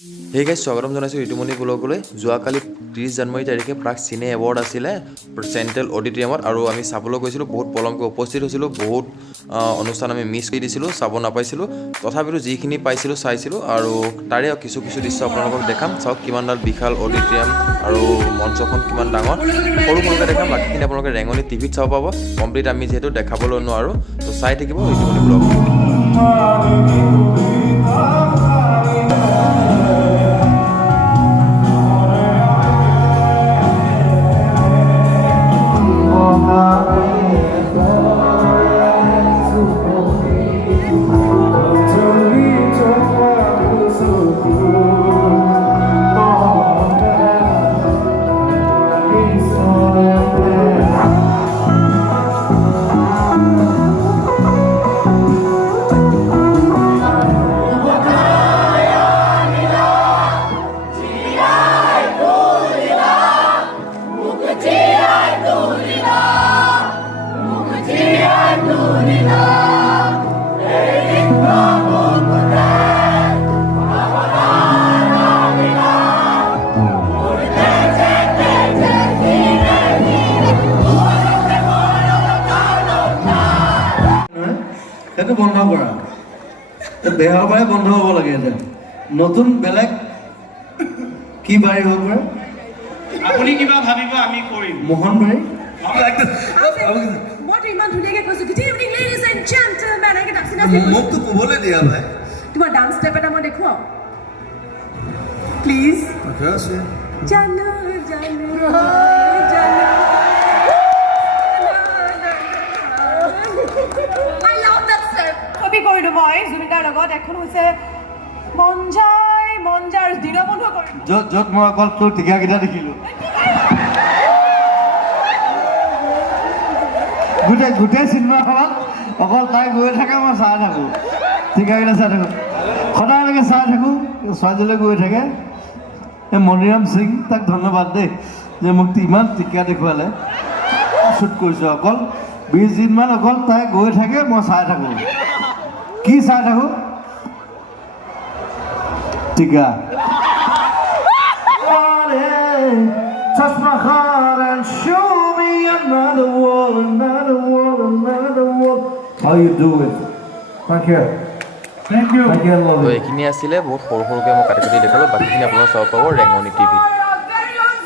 Hey guys, স্বাগতম জনাইছো ইউটিউবনি ব্লগলৈ যোৱাকালি 30 জানুৱাৰী তাৰিখে প্ৰাগ চিনে এৱাৰ্ড আছিলে চেন্ট্ৰেল অডিটৰিয়ামত আৰু আমি চাবলৈ গৈছিলো বহুত পলমকৈ উপস্থিত হৈছিলো বহুত অনুষ্ঠান আমি মিছ কৰি দিছিলো চাব নাপাইছিলো তথাপিও যিখিনি পাইছিলো চাইছিলো আৰু তাৰে কিছু দৃশ্য আপোনালোকক দেখাম চাওক কিমানডাল বিশাল অডিটৰিয়াম আৰু মঞ্চখন কিমান ডাঙৰ সৰুকৈ দেখাম বাকিখিনি আপোনালোকে ৰেঙনি টিভিত চাব পাব কমপ্লিট আমি যেহেতু দেখাবলৈ নোৱাৰো তো চাই থাকিব ইউটিউবনি ব্লগ সেইটো বন্ধ কৰা দেহৰ পৰাই বন্ধ হ'ব লাগে এটা নতুন বেলেগ কি বাৰী হ'ব পাৰে আপুনি কিবা ভাবিব আমি কৰিম মোহন বাৰী What ইমান ধুনীয়াকৈ কৈছো Good evening ladies and gentlemen I get মোক তো ক'বলৈ দিয়া ভাই তোমাৰ ডান্স ষ্টেপ এটা মই দেখুৱাও প্লিজ জানো I love that step কবি কৰিলো মই জুবিনদাৰ লগত এখন হৈছে মঞ্জাৰ দিনবন্ধ কৰিম য'ত মই অকল তোৰ টিকাকেইটা দেখিলো গোটেই চিনেমাখনত অকল তাই গৈ থাকে মই চাই থাকোঁ টিকাকেইটা চাই থাকোঁ সদায়লৈকে চাই থাকোঁ ছোৱালীলৈ গৈ থাকে এই মণিৰাম সিং তাক ধন্যবাদ দেই যে মোক ইমান টিকা দেখুৱালে শ্বুট কৰিছোঁ অকল 20 দিনমান অকল তাই গৈ থাকে মই চাই থাকোঁ কি চাই থাকোঁ টিকা touch my heart and show me another world how you do it thank you তো এইখিনি আছিলে বহুত সৰুকৈ মই কাটি দেখালোঁ বাকীখিনি আপোনালোকে চাব পাব ৰেঙনি টিভিত